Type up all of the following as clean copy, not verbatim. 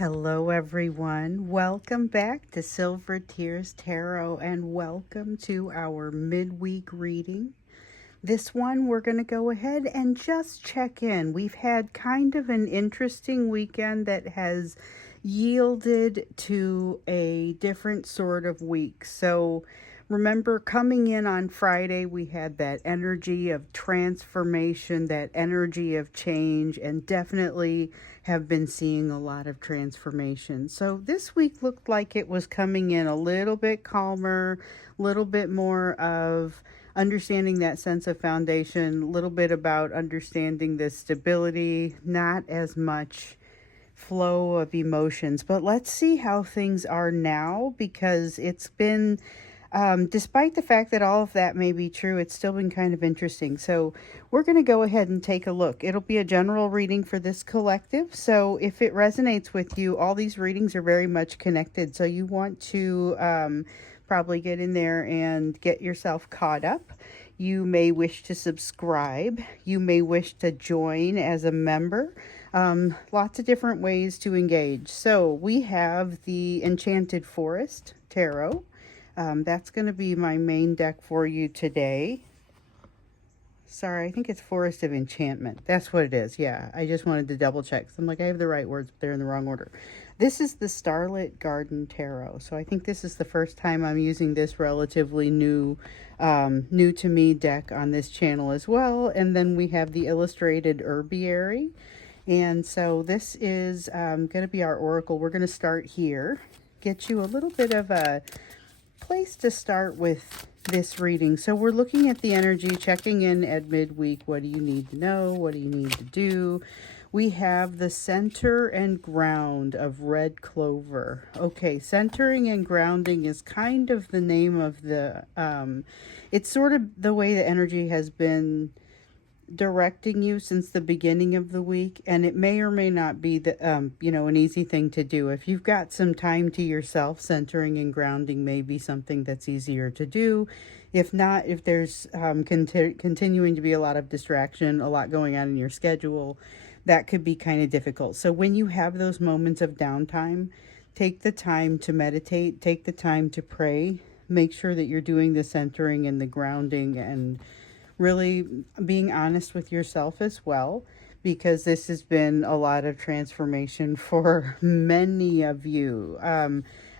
Hello, everyone. Welcome back to Silver Tears Tarot and welcome to our midweek reading. This one, we're going to go ahead and just check in. We've had kind of an interesting weekend that has yielded to a different sort of week. So remember, coming in on Friday, we had that energy of transformation, that energy of change, and definitely have been seeing a lot of transformation. So this week looked like it was coming in a little bit calmer, a little bit more of understanding that sense of foundation, a little bit about understanding the stability, not as much flow of emotions. But let's see how things are now, because it's been despite the fact that all of that may be true, it's still been kind of interesting. So we're going to go ahead and take a look. It'll be a general reading for this collective. So if it resonates with you, all these readings are very much connected. So you want to probably get in there and get yourself caught up. You may wish to subscribe. You may wish to join as a member. Lots of different ways to engage. So we have the Enchanted Forest Tarot. That's going to be my main deck for you today. Sorry, I think it's Forest of Enchantment. That's what it is. Yeah, I just wanted to double check. I'm like, I have the right words, but they're in the wrong order. This is the Starlit Garden Tarot. So I think this is the first time I'm using this relatively new to me deck on this channel as well. And then we have the Illustrated Herbiary. And so this is going to be our oracle. We're going to start here, get you a little bit of a place to start with this reading. So we're looking at the energy, checking in at midweek. What do you need to know? What do you need to do? We have the center and ground of red clover. Okay, centering and grounding is kind of the name of the, it's sort of the way the energy has been directing you since the beginning of the week, and it may or may not be the an easy thing to do. If you've got some time to yourself, centering and grounding may be something that's easier to do. If not, if there's continuing to be a lot of distraction, a lot going on in your schedule, that could be kind of difficult. So when you have those moments of downtime, take the time to meditate, take the time to pray, make sure that you're doing the centering and the grounding and really being honest with yourself as well, because this has been a lot of transformation for many of you.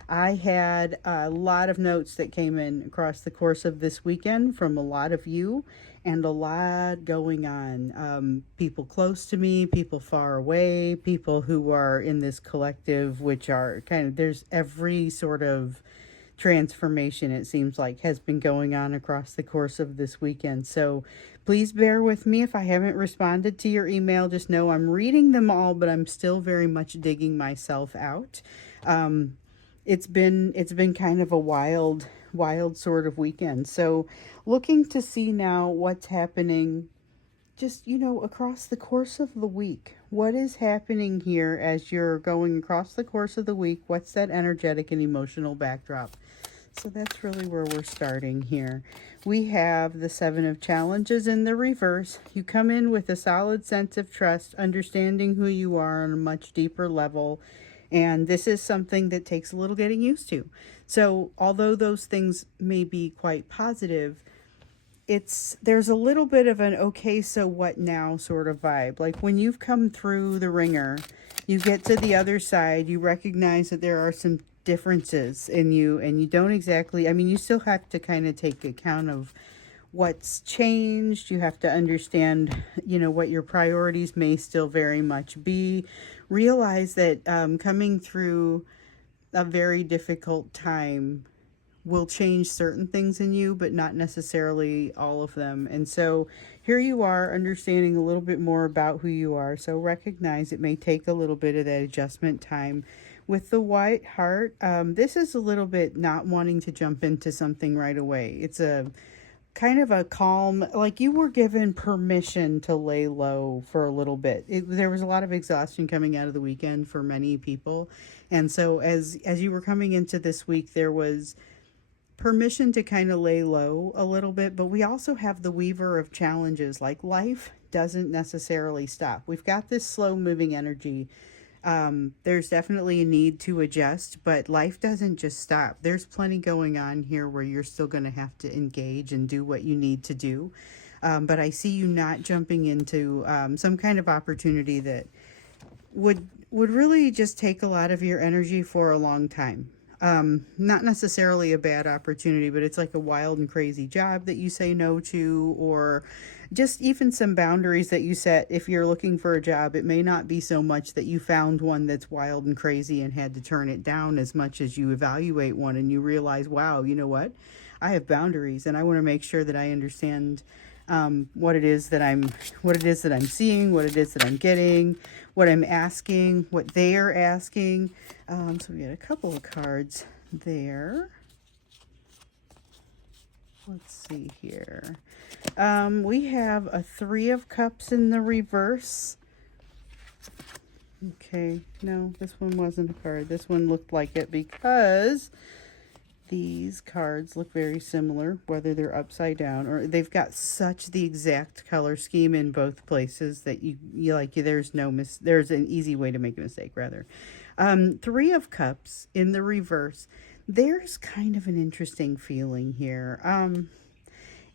I had a lot of notes that came in across the course of this weekend from a lot of you, and a lot going on. People close to me, people far away, people who are in this collective, which are kind of, there's every sort of transformation, it seems like, has been going on across the course of this weekend. So please bear with me if I haven't responded to your email. Just know I'm reading them all, but I'm still very much digging myself out. It's been kind of a wild sort of weekend. So looking to see now what's happening just, across the course of the week. What is happening here as you're going across the course of the week? What's that energetic and emotional backdrop? So that's really where we're starting here. We have the Seven of Challenges in the reverse. You come in with a solid sense of trust, understanding who you are on a much deeper level. And this is something that takes a little getting used to. So although those things may be quite positive, there's a little bit of an okay, so what now sort of vibe. Like when you've come through the ringer, you get to the other side, you recognize that there are some differences in you, and you don't exactly, you still have to kind of take account of what's changed. You have to understand, what your priorities may still very much be. Realize that coming through a very difficult time will change certain things in you, but not necessarily all of them. And so here you are, understanding a little bit more about who you are. So recognize it may take a little bit of that adjustment time. With the White Heart, this is a little bit not wanting to jump into something right away. It's a kind of a calm, like you were given permission to lay low for a little bit. There was a lot of exhaustion coming out of the weekend for many people. And so as you were coming into this week, there was permission to kind of lay low a little bit. But we also have the Weaver of Challenges. Like, life doesn't necessarily stop. We've got this slow moving energy There's definitely a need to adjust, but life doesn't just stop. There's plenty going on here where you're still going to have to engage and do what you need to do. But I see you not jumping into some kind of opportunity that would really just take a lot of your energy for a long time. Not necessarily a bad opportunity, but it's like a wild and crazy job that you say no to, or just even some boundaries that you set. If you're looking for a job, it may not be so much that you found one that's wild and crazy and had to turn it down, as much as you evaluate one and you realize, wow, you know what? I have boundaries, and I want to make sure that I understand what it is that I'm seeing, what it is that I'm getting, what I'm asking, what they are asking. So we got a couple of cards there. Let's see here. We have a Three of Cups in the reverse. Okay, no, this one wasn't a card. This one looked like it because these cards look very similar, whether they're upside down or they've got such the exact color scheme in both places that you like, there's an easy way to make a mistake rather. Three of Cups in the reverse. There's kind of an interesting feeling here.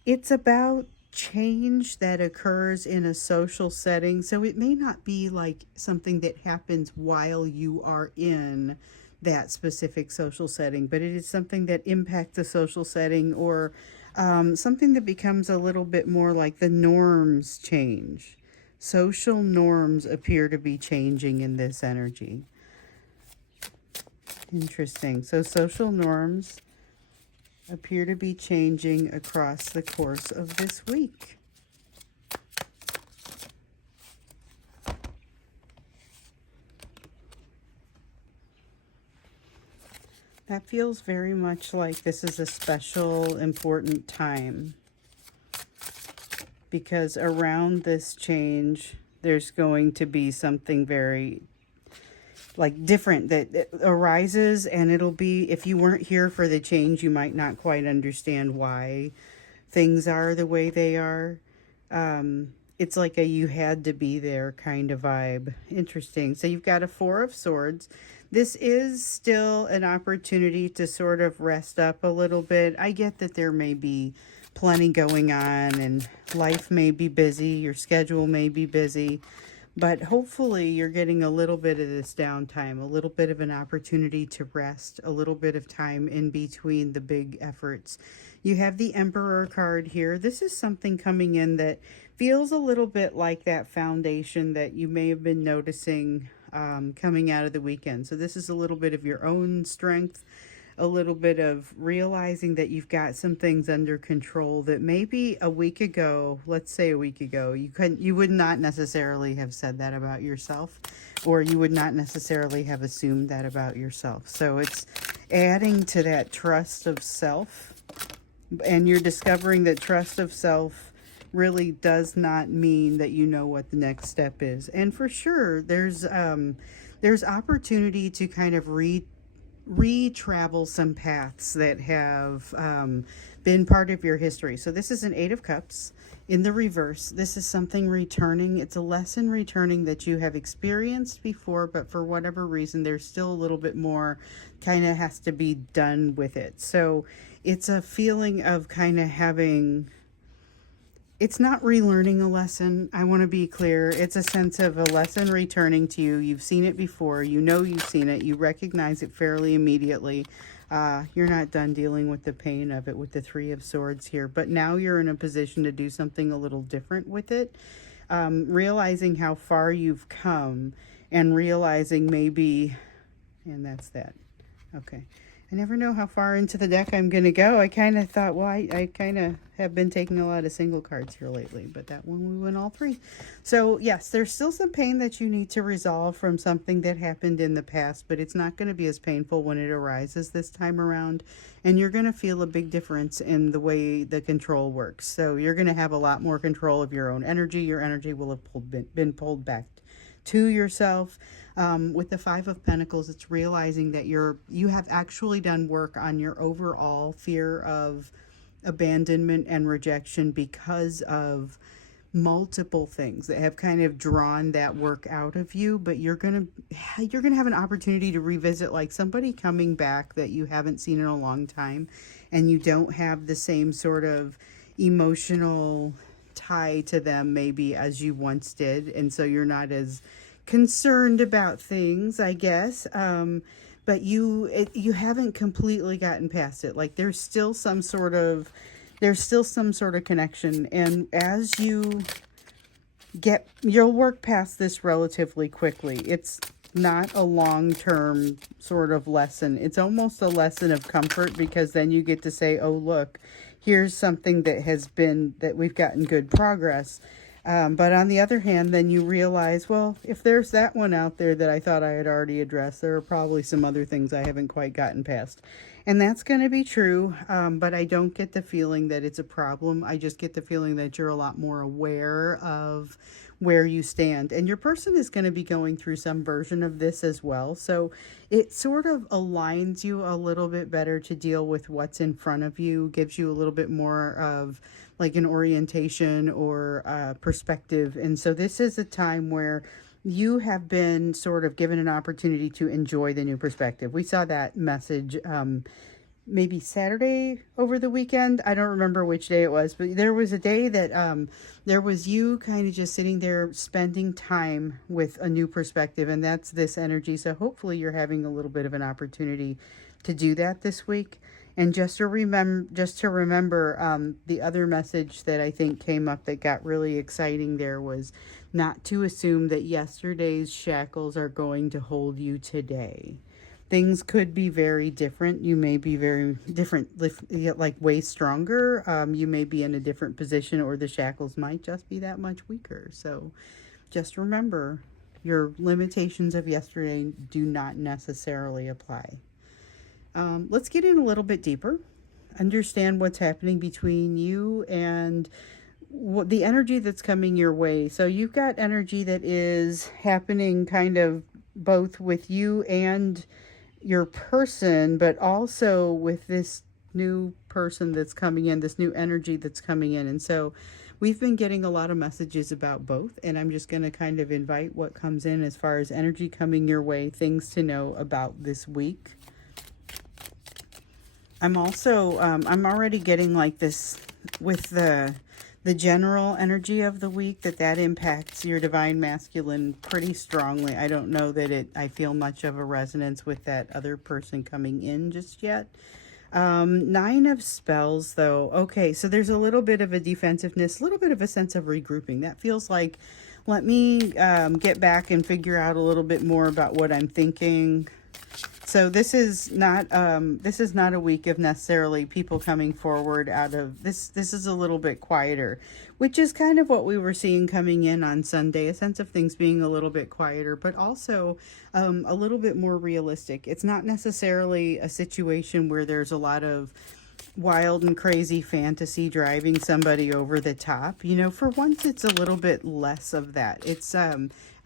It's about change that occurs in a social setting. So it may not be like something that happens while you are in that specific social setting, but it is something that impacts the social setting, or something that becomes a little bit more like the norms change. Social norms appear to be changing in this energy. Interesting. So social norms appear to be changing across the course of this week. That feels very much like this is a special, important time, because around this change, there's going to be something very different that arises, and it'll be, if you weren't here for the change, you might not quite understand why things are the way they are. It's like a you had to be there kind of vibe. Interesting. So you've got a Four of Swords. This is still an opportunity to sort of rest up a little bit. I get that there may be plenty going on and life may be busy, your schedule may be busy, but hopefully you're getting a little bit of this downtime, a little bit of an opportunity to rest, a little bit of time in between the big efforts. You have the Emperor card here. This is something coming in that feels a little bit like that foundation that you may have been noticing coming out of the weekend. So this is a little bit of your own strength, a little bit of realizing that you've got some things under control that maybe a week ago, let's say a week ago, you would not necessarily have said that about yourself, or you would not necessarily have assumed that about yourself. So it's adding to that trust of self, and you're discovering that trust of self really does not mean that you know what the next step is. And for sure, there's opportunity to kind of re-travel some paths that have been part of your history. So this is an Eight of Cups in the reverse. This is something returning. It's a lesson returning that you have experienced before, but for whatever reason, there's still a little bit more kind of has to be done with it. So it's a feeling of kind of having... It's not relearning a lesson. I want to be clear. It's a sense of a lesson returning to you. You've seen it before. You know you've seen it. You recognize it fairly immediately. You're not done dealing with the pain of it with the Three of Swords here. But now you're in a position to do something a little different with it. Realizing how far you've come, and realizing maybe... And that's that. Okay. I never know how far into the deck I'm going to go. I kind of thought, well, I kind of have been taking a lot of single cards here lately, but that one we went all three. So yes, there's still some pain that you need to resolve from something that happened in the past, but it's not going to be as painful when it arises this time around, and you're going to feel a big difference in the way the control works. So you're going to have a lot more control of your own energy. Your energy will have been pulled back to yourself. With the Five of Pentacles, it's realizing that you have actually done work on your overall fear of abandonment and rejection because of multiple things that have kind of drawn that work out of you, but you're gonna have an opportunity to revisit like somebody coming back that you haven't seen in a long time, and you don't have the same sort of emotional tie to them maybe as you once did, and so you're not as concerned about things, I guess. But you haven't completely gotten past it. Like there's still some sort of connection, and as you'll work past this relatively quickly. It's not a long-term sort of lesson. It's almost a lesson of comfort, because then you get to say, oh, look, here's something that we've gotten good progress. But on the other hand, then you realize, well, if there's that one out there that I thought I had already addressed, there are probably some other things I haven't quite gotten past. And that's going to be true, but I don't get the feeling that it's a problem. I just get the feeling that you're a lot more aware of where you stand. And your person is going to be going through some version of this as well. So it sort of aligns you a little bit better to deal with what's in front of you, gives you a little bit more of like an orientation or perspective. And so this is a time where you have been sort of given an opportunity to enjoy the new perspective. We saw that message maybe Saturday over the weekend. I don't remember which day it was, but there was a day that there was you kind of just sitting there spending time with a new perspective, and that's this energy. So hopefully you're having a little bit of an opportunity to do that this week. And just to remember, the other message that I think came up that got really exciting there was not to assume that yesterday's shackles are going to hold you today. Things could be very different. You may be very different, like way stronger. You may be in a different position, or the shackles might just be that much weaker. So just remember, your limitations of yesterday do not necessarily apply. Let's get in a little bit deeper, understand what's happening between you and the energy that's coming your way. So you've got energy that is happening kind of both with you and your person, but also with this new person that's coming in, this new energy that's coming in. And so we've been getting a lot of messages about both, and I'm just going to kind of invite what comes in as far as energy coming your way, things to know about this week. I'm also, I'm already getting like this with the general energy of the week, that impacts your divine masculine pretty strongly. I don't know that I feel much of a resonance with that other person coming in just yet. 9 of spells though. Okay, so there's a little bit of a defensiveness, a little bit of a sense of regrouping. That feels like, let me get back and figure out a little bit more about what I'm thinking. So this is not a week of necessarily people coming forward out of this. This is a little bit quieter, which is kind of what we were seeing coming in on Sunday, a sense of things being a little bit quieter, but also a little bit more realistic. It's not necessarily a situation where there's a lot of wild and crazy fantasy driving somebody over the top. You know, for once it's a little bit less of that. It's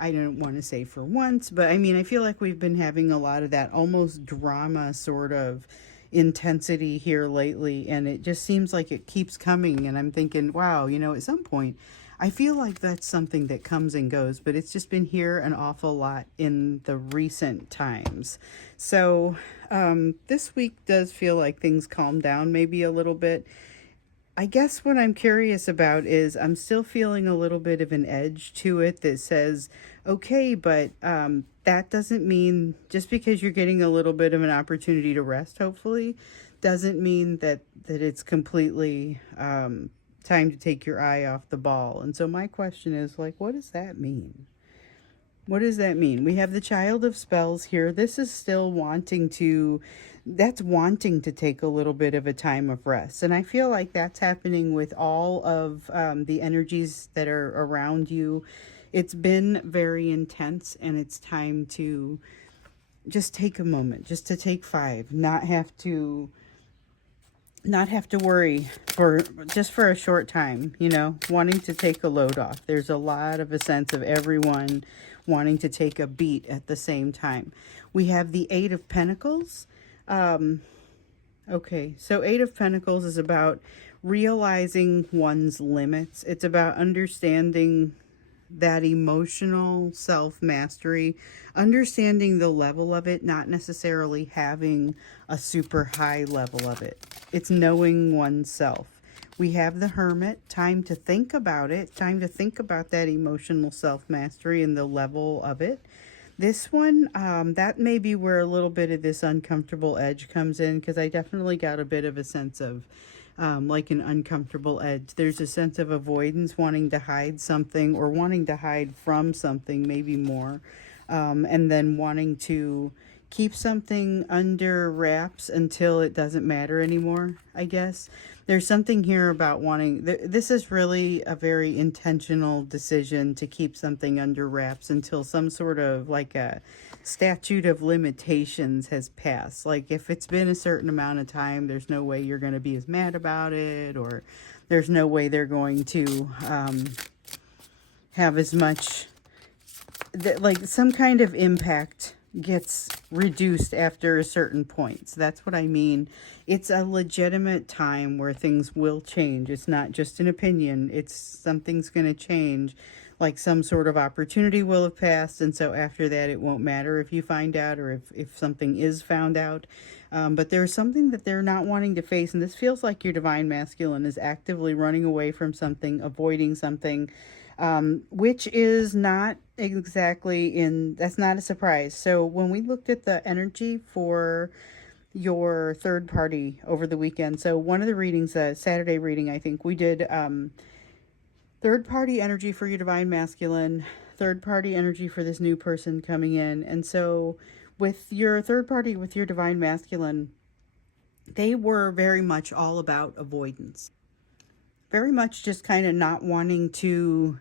I don't want to say for once, but I mean, I feel like we've been having a lot of that almost drama sort of intensity here lately, and it just seems like it keeps coming, and I'm thinking, wow, you know, at some point I feel like that's something that comes and goes, but it's just been here an awful lot in the recent times. So this week does feel like things calm down maybe a little bit. I guess what I'm curious about is I'm still feeling a little bit of an edge to it that says, okay, but that doesn't mean, just because you're getting a little bit of an opportunity to rest, hopefully, doesn't mean that it's completely time to take your eye off the ball. And so my question is, like, what does that mean? What does that mean? We have the Child of Spells here. This is still wanting to take a little bit of a time of rest. And I feel like that's happening with all of the energies that are around you. It's been very intense, and it's time to just take a moment, just to take 5, not have to worry for a short time, you know, wanting to take a load off. There's a lot of a sense of everyone wanting to take a beat at the same time. We have the 8 of Pentacles. Okay, so 8 of Pentacles is about realizing one's limits. It's about understanding that emotional self-mastery, understanding the level of it, not necessarily having a super high level of it. It's knowing oneself. We have the Hermit, time to think about it, time to think about that emotional self-mastery and the level of it. This one, that may be where a little bit of this uncomfortable edge comes in, because I definitely got a bit of a sense of like an uncomfortable edge. There's a sense of avoidance, wanting to hide something or wanting to hide from something, maybe more, and then wanting to keep something under wraps until it doesn't matter anymore, I guess. There's something here about wanting, this is really a very intentional decision to keep something under wraps until some sort of like a statute of limitations has passed. Like if it's been a certain amount of time, there's no way you're going to be as mad about it, or there's no way they're going to have as much, like some kind of impact gets reduced after a certain point. So that's what I mean. It's a legitimate time where things will change. It's not just an opinion. It's something's going to change. Like some sort of opportunity will have passed, and so after that it won't matter if you find out or if something is found out. But there's something that they're not wanting to face, and this feels like your divine masculine is actively running away from something, avoiding something, which is not exactly that's not a surprise. So when we looked at the energy for your third party over the weekend, so one of the readings, Saturday reading, I think we did third party energy for your divine masculine, third party energy for this new person coming in. And so with your third party, with your divine masculine, they were very much all about avoidance, very much just kind of not wanting to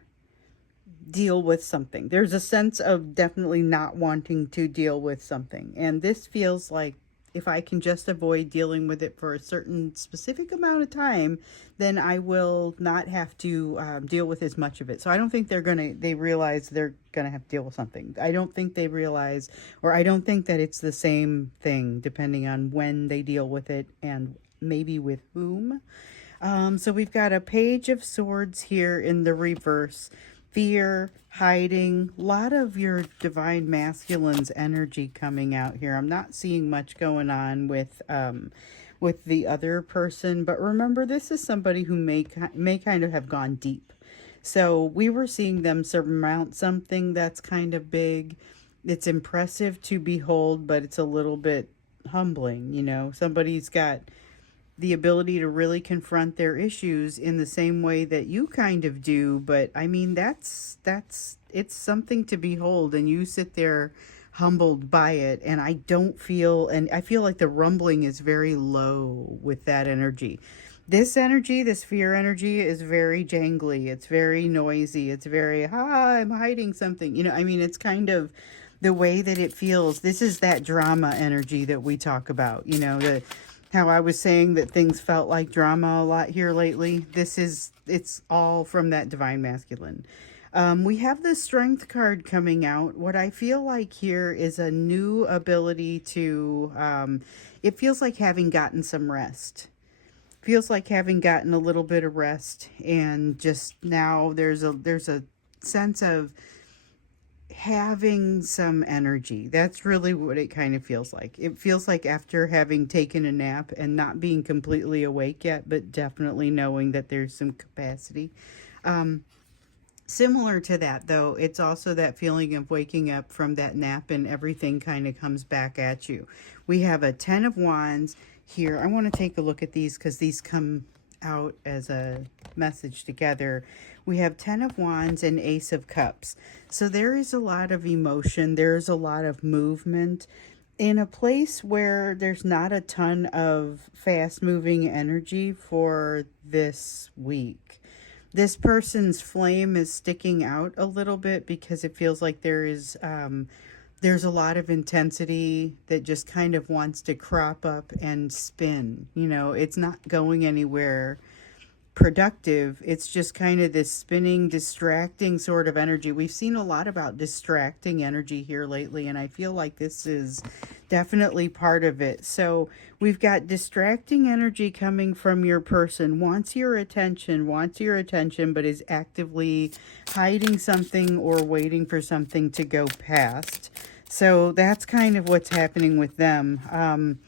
deal with something. There's a sense of definitely not wanting to deal with something. And this feels like if I can just avoid dealing with it for a certain specific amount of time, then I will not have to deal with as much of it. So I don't think they realize they're going to have to deal with something. I don't think they realize, or I don't think that it's the same thing depending on when they deal with it and maybe with whom. So we've got a Page of Swords here in the reverse. Fear, hiding, a lot of your divine masculine's energy coming out here. I'm not seeing much going on with the other person, but remember, this is somebody who may kind of have gone deep. So we were seeing them surmount something that's kind of big. It's impressive to behold, but it's a little bit humbling. You know, somebody's got the ability to really confront their issues in the same way that you kind of do. But I mean, it's something to behold, and you sit there humbled by it. And I feel like the rumbling is very low with that energy. This energy, this fear energy, is very jangly. It's very noisy. It's very, I'm hiding something. You know, I mean, it's kind of the way that it feels. This is that drama energy that we talk about, you know, how I was saying that things felt like drama a lot here lately. It's all from that divine masculine. We have the Strength card coming out. What I feel like here is a new ability to, it feels like having gotten some rest. Feels like having gotten a little bit of rest, and just now there's a sense of having some energy. That's really what it kind of feels like. It feels like after having taken a nap and not being completely awake yet, but definitely knowing that there's some capacity. Similar to that, though, it's also that feeling of waking up from that nap and everything kind of comes back at you. We have a 10 of Wands here. I want to take a look at these because these come out as a message together. We have 10 of Wands and Ace of Cups. So there is a lot of emotion. There's a lot of movement in a place where there's not a ton of fast moving energy for this week. This person's flame is sticking out a little bit because it feels like there's a lot of intensity that just kind of wants to crop up and spin. You know, it's not going anywhere productive. It's just kind of this spinning, distracting sort of energy. We've seen a lot about distracting energy here lately, and I feel like this is definitely part of it. So we've got distracting energy coming from your person, wants your attention, but is actively hiding something or waiting for something to go past. So that's kind of what's happening with them.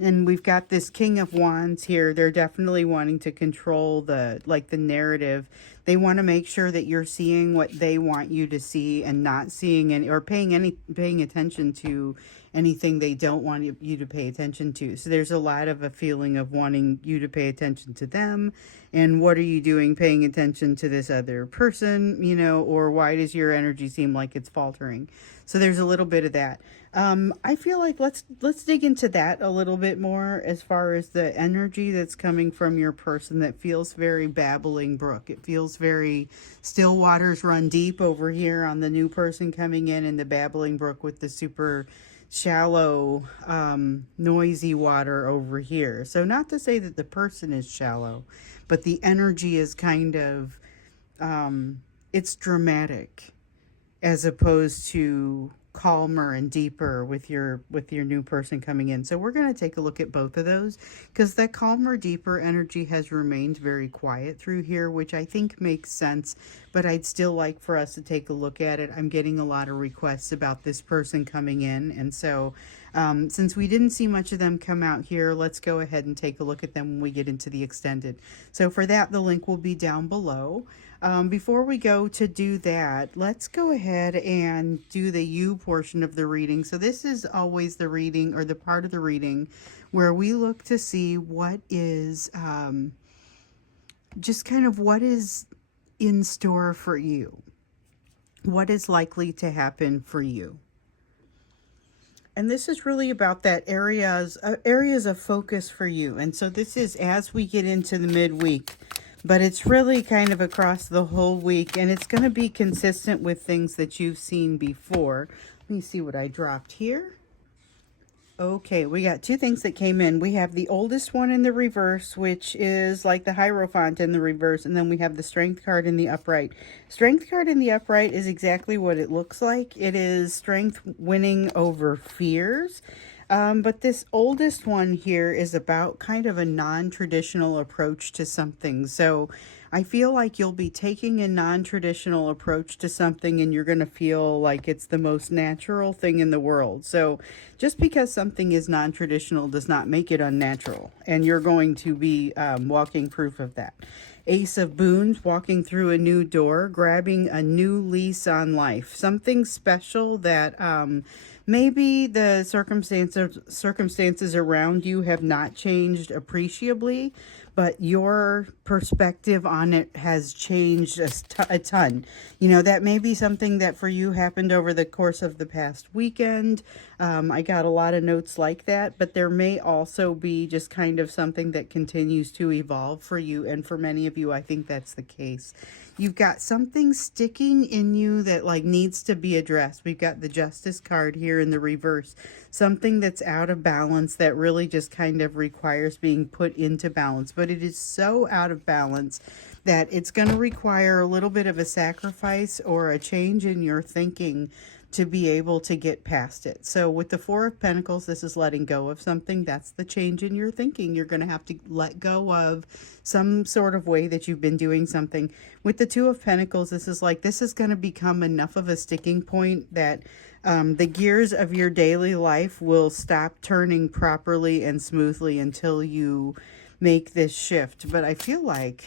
And we've got this King of Wands here. They're definitely wanting to control the narrative. They want to make sure that you're seeing what they want you to see and not seeing any, or paying attention to anything they don't want you to pay attention to. So there's a lot of a feeling of wanting you to pay attention to them, and what are you doing paying attention to this other person, or why does your energy seem like it's faltering? So there's a little bit of that. I feel like let's dig into that a little bit more as far as the energy that's coming from your person that feels very babbling brook. It feels very still waters run deep over here on the new person coming in, and the babbling brook with the super shallow, noisy water over here. So not to say that the person is shallow, but the energy is kind of, it's dramatic as opposed to calmer and deeper with your new person coming in. So we're going to take a look at both of those, because that calmer, deeper energy has remained very quiet through here, which I think makes sense, but I'd still like for us to take a look at it. I'm getting a lot of requests about this person coming in, and so since we didn't see much of them come out here, let's go ahead and take a look at them when we get into the extended. So for that, the link will be down below. Before we go to do that, let's go ahead and do the you portion of the reading. So this is always the reading, or the part of the reading where we look to see what is just kind of what is in store for you, what is likely to happen for you. And this is really about that areas of focus for you. And so this is as we get into the midweek, but it's really kind of across the whole week, and it's going to be consistent with things that you've seen before. Let me see what I dropped here. Okay, we got two things that came in. We have the oldest one in the reverse, which is like the Hierophant in the reverse, and then we have the Strength card in the upright. Strength card in the upright is exactly what it looks like. It is strength winning over fears. But this oldest one here is about kind of a non-traditional approach to something. So I feel like you'll be taking a non-traditional approach to something, and you're going to feel like it's the most natural thing in the world. So just because something is non-traditional does not make it unnatural, and you're going to be walking proof of that. Ace of Boons, walking through a new door, grabbing a new lease on life, something special that maybe the circumstances around you have not changed appreciably, but your perspective on it has changed a ton. That may be something that for you happened over the course of the past weekend. I got a lot of notes like that, but there may also be just kind of something that continues to evolve for you. And for many of you, I think that's the case. You've got something sticking in you that needs to be addressed. We've got the Justice card here in the reverse. Something that's out of balance that really just kind of requires being put into balance. But it is so out of balance that it's going to require a little bit of a sacrifice or a change in your thinking to be able to get past it. So with the Four of Pentacles, this is letting go of something. That's the change in your thinking. You're going to have to let go of some sort of way that you've been doing something. With the Two of Pentacles, this is going to become enough of a sticking point that the gears of your daily life will stop turning properly and smoothly until you make this shift. But I feel like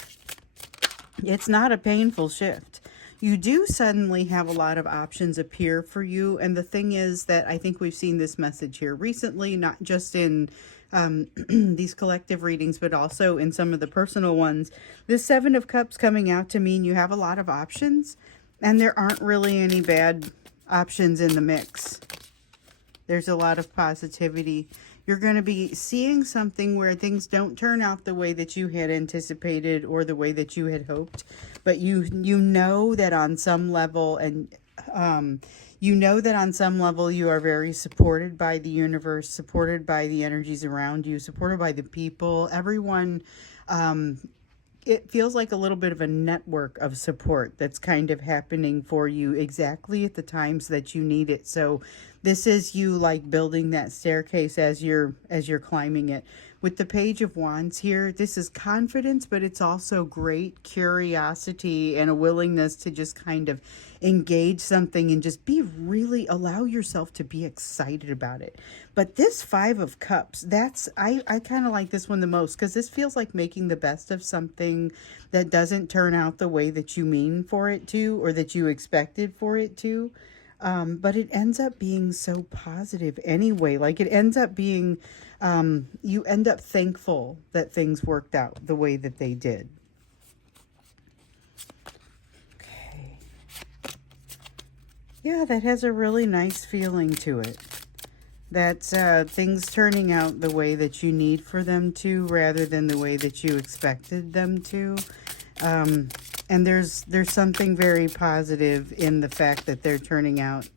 it's not a painful shift. You do suddenly have a lot of options appear for you. And the thing is that I think we've seen this message here recently, not just in these collective readings, but also in some of the personal ones. This Seven of Cups coming out to mean you have a lot of options, and there aren't really any bad options in the mix. There's a lot of positivity. You're going to be seeing something where things don't turn out the way that you had anticipated or the way that you had hoped, but you know that on some level, and you are very supported by the universe, supported by the energies around you, supported by the people, everyone. It feels like a little bit of a network of support that's kind of happening for you exactly at the times that you need it. So This is you like building that staircase as you're climbing it. With the Page of Wands here, this is confidence, but it's also great curiosity and a willingness to just kind of engage something and just be really allow yourself to be excited about it. But this Five of Cups, I kind of like this one the most because this feels like making the best of something that doesn't turn out the way that you mean for it to or that you expected for it to. But it ends up being so positive anyway. Like it ends up being, you end up thankful that things worked out the way that they did. Okay. Yeah, that has a really nice feeling to it. That's things turning out the way that you need for them to rather than the way that you expected them to. And there's something very positive in the fact that they're turning out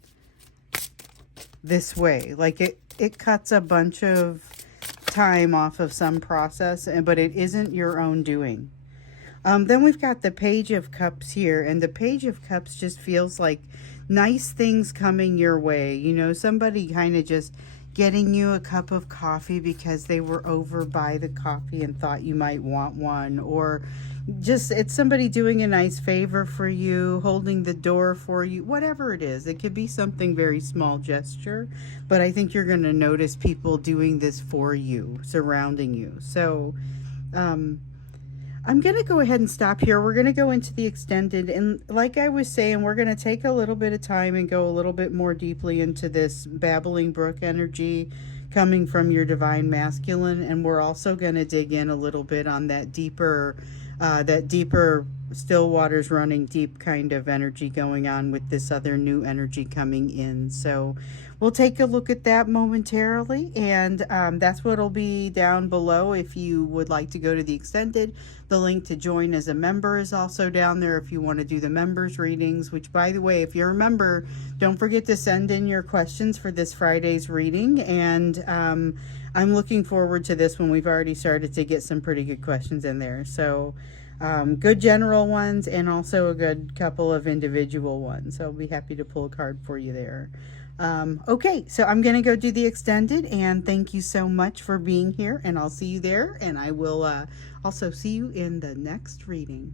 this way. Like it cuts a bunch of time off of some process, but it isn't your own doing. Then we've got the Page of Cups here, and the Page of Cups just feels like nice things coming your way. You know, somebody kind of just getting you a cup of coffee because they were over by the coffee and thought you might want one, or just it's somebody doing a nice favor for you, holding the door for you, whatever it is. It could be something very small gesture, but I think you're going to notice people doing this for you, surrounding you. So I'm going to go ahead and stop here. We're going to go into the extended, and like I was saying, we're going to take a little bit of time and go a little bit more deeply into this babbling brook energy coming from your divine masculine, and we're also going to dig in a little bit on that deeper still waters running deep kind of energy going on with this other new energy coming in. So we'll take a look at that momentarily, and that's what'll be down below if you would like to go to the extended. The link to join as a member is also down there if you want to do the members readings, which, by the way, if you're a member, don't forget to send in your questions for this Friday's reading. And I'm looking forward to this one. We've already started to get some pretty good questions in there. So good general ones and also a good couple of individual ones. So I'll be happy to pull a card for you there. Okay, so I'm going to go do the extended, and thank you so much for being here, and I'll see you there, and I will also see you in the next reading.